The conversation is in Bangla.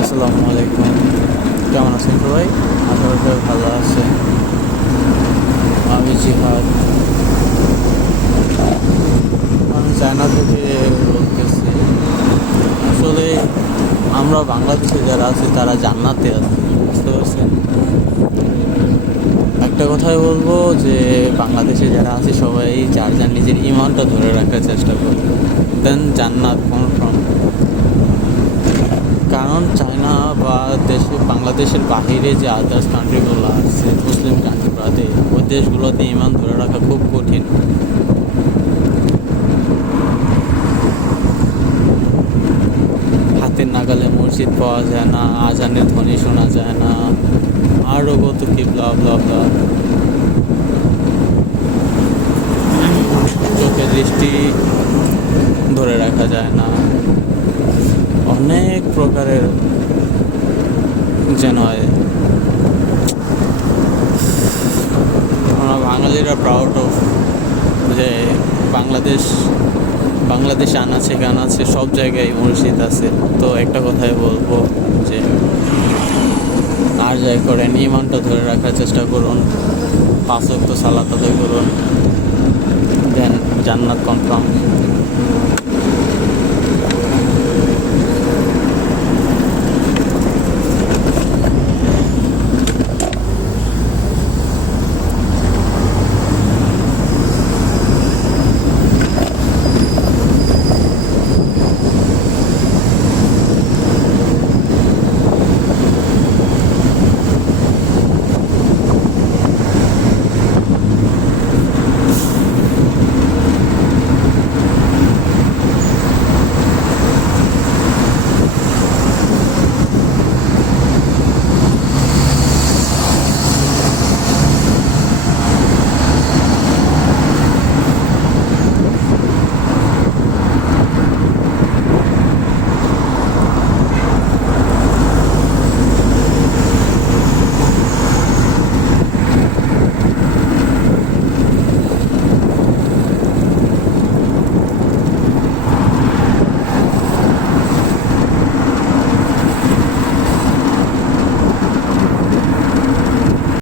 আসসালামু আলাইকুম, কেমন আছেন সবাই? আশা করি সবাই ভালো আছে। আমি জিহাদ, আমি চায়না থেকে বলতেছি। আসলে আমরা বাংলাদেশে যারা আছি তারা জান্নাতে আছি, বুঝতে পারছেন? একটা কথাই বলবো যে বাংলাদেশে যারা আছে সবাই যার যার নিজের ইমানটা ধরে রাখার চেষ্টা করবে, দেন জান্নাত কনফার্ম। কারণ চায়না বা বাংলাদেশের বাহিরে যে আদার্স কান্ট্রিগুলো আছে, মুসলিম কান্ট্রি বাদে, ওই দেশগুলোতে ইমান ধরে রাখা খুব কঠিন। হাতের নাগালে মসজিদ পাওয়া যায় না, আজানের ধ্বনি শোনা যায় না, আরও কত কি ব্লা ব্লা ব্লা। চোখের দৃষ্টি ধরে রাখা যায় না, অনেক প্রকারের যেন হয়। আমরা বাঙালিরা প্রাউড অফ যে বাংলাদেশে আনাচে কানাচে সব জায়গায় মসজিদ আছে। তো একটা কথাই বলবো যে আর যাই করেন ইমানটা ধরে রাখার চেষ্টা করুন, 5 ওয়াক্ত সালাত আদায় করুন, দেন জান্নাত কনফার্ম।